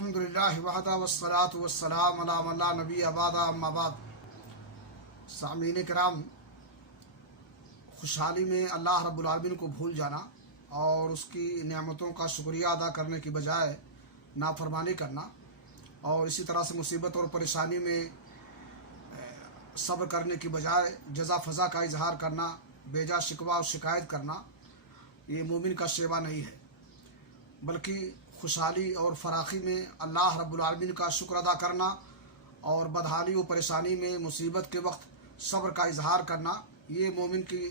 الحمدللہ وحدہ والصلاة والسلام علی من لا نبی بعد اما بعد۔ سامعین کرام، خوشحالی میں اللہ رب العالمین کو بھول جانا اور اس کی نعمتوں کا شکریہ ادا کرنے کی بجائے نافرمانی کرنا، اور اسی طرح سے مصیبت اور پریشانی میں صبر کرنے کی بجائے جزا فضا کا اظہار کرنا، بیجا شکوہ اور شکایت کرنا، یہ مومن کا شیوہ نہیں ہے، بلکہ خوشحالی اور فراخی میں اللہ رب العالمین کا شکر ادا کرنا اور بدحالی و پریشانی میں مصیبت کے وقت صبر کا اظہار کرنا، یہ مومن کی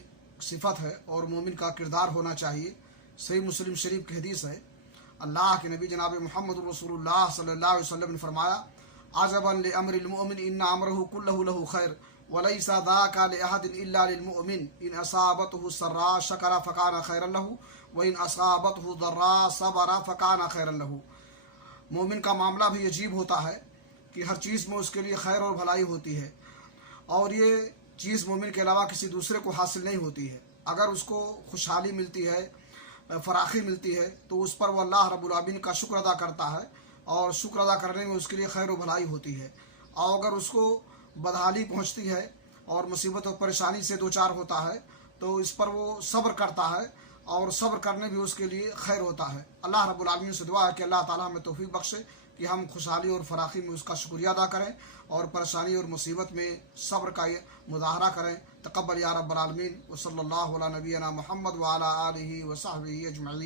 صفت ہے اور مومن کا کردار ہونا چاہیے۔ صحیح مسلم شریف کی حدیث ہے، اللہ کے نبی جناب محمد رسول اللہ صلی اللہ علیہ وسلم نے فرمایا، عجبا لامر المؤمن ان امرہ کلہ لہ خیر ولیس ذاک لأحد الا للمؤمن ان اصابته سراء شکر فکان خیرا لہ وان اصابته ضراء صبر فکان خیرا لہ۔ مومن کا معاملہ بھی عجیب ہوتا ہے کہ ہر چیز میں اس کے لیے خیر اور بھلائی ہوتی ہے، اور یہ چیز مومن کے علاوہ کسی دوسرے کو حاصل نہیں ہوتی ہے۔ اگر اس کو خوشحالی ملتی ہے، فراخی ملتی ہے، تو اس پر وہ اللہ رب العالمین کا شکر ادا کرتا ہے، اور شکر ادا کرنے میں اس کے لیے خیر و بھلائی ہوتی ہے۔ اور اگر اس کو بدحالی پہنچتی ہے اور مصیبت و پریشانی سے دوچار ہوتا ہے تو اس پر وہ صبر کرتا ہے، اور صبر کرنے بھی اس کے لیے خیر ہوتا ہے۔ اللہ رب العالمین سے دعا ہے کہ اللہ تعالیٰ ہمیں توفیق بخشے کہ ہم خوشحالی اور فراخی میں اس کا شکریہ ادا کریں اور پریشانی اور مصیبت میں صبر کا مظاہرہ کریں۔ تقبل یا رب العالمین، وصلی اللہ علی نبینا محمد وعلی آلہ وصحبہ اجمعین۔